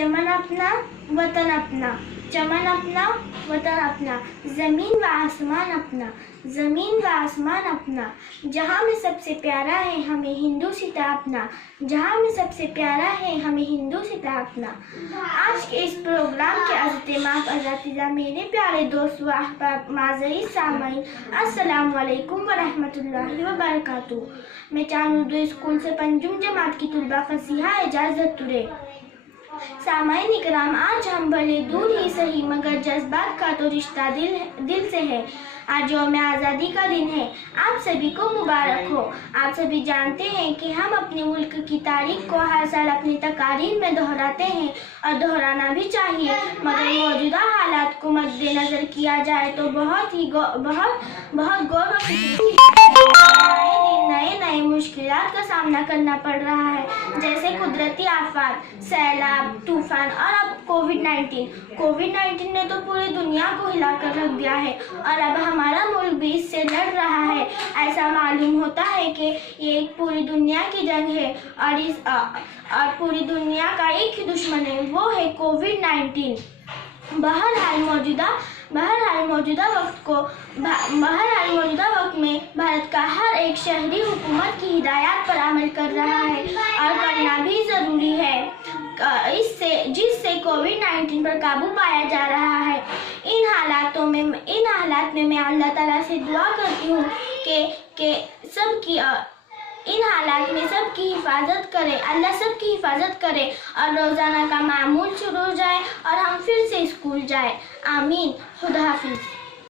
चमन अपना वतन अपना, चमन अपना वतन अपना, ज़मीन व आसमान अपना, ज़मीन व आसमान अपना। जहाँ में सबसे प्यारा है हमें हिंदू सीता अपना, जहाँ में सबसे प्यारा है हमें हिंदू सीता अपना। आज के इस प्रोग्राम के अज़्तिमाम अज़ातिज़ा मेरे प्यारे दोस्त व अहबाब माज़री सामाईन, अस्सलामु अलैकुम व रहमतुल्लाहि व बरकातुहू। मैं चांद उर्दू स्कूल से पंजुम जमात की तुलबा फसीहा इजाज़त तुरे। सामाईन इकराम, आज हम भले दूर ही सही मगर जज्बात का तो रिश्ता दिल से है। आज यौम आज़ादी का दिन है, आप सभी को मुबारक हो। आप सभी जानते हैं कि हम अपने मुल्क की तारीख को हर साल अपनी तकारीर में दोहराते हैं और दोहराना भी चाहिए, मगर मौजूदा हालात को मद्देनज़र किया जाए तो बहुत गौर नए मुश्किलात का सामना करना पड़ रहा है, जैसे कुदरती आफात, सैलाब, तूफान और अब कोविड-19 ने तो पूरी दुनिया को हिलाकर रख दिया है और अब हमारा मुल्क भी इससे लड़ रहा है। ऐसा मालूम होता है कि ये एक पूरी दुनिया की जंग है और पूरी दुनिया का एक ही दुश्मन है, वो है कोविड-19। बहरहाल मौजूदा वक्त में भारत का हर एक शहरी हुकूमत की हिदायत पर अमल कर रहा है और करना भी ज़रूरी है, जिससे कोविड-19 पर काबू पाया जा रहा है। इन हालात में मैं अल्लाह ताला से दुआ करती हूँ कि इन हालात में सबकी हिफाजत करे, अल्लाह सबकी हिफाजत करे और रोज़ाना का मामूल शुरू हो जाए और हम फिर से स्कूल जाए। आमीन। खुदा हाफिज़।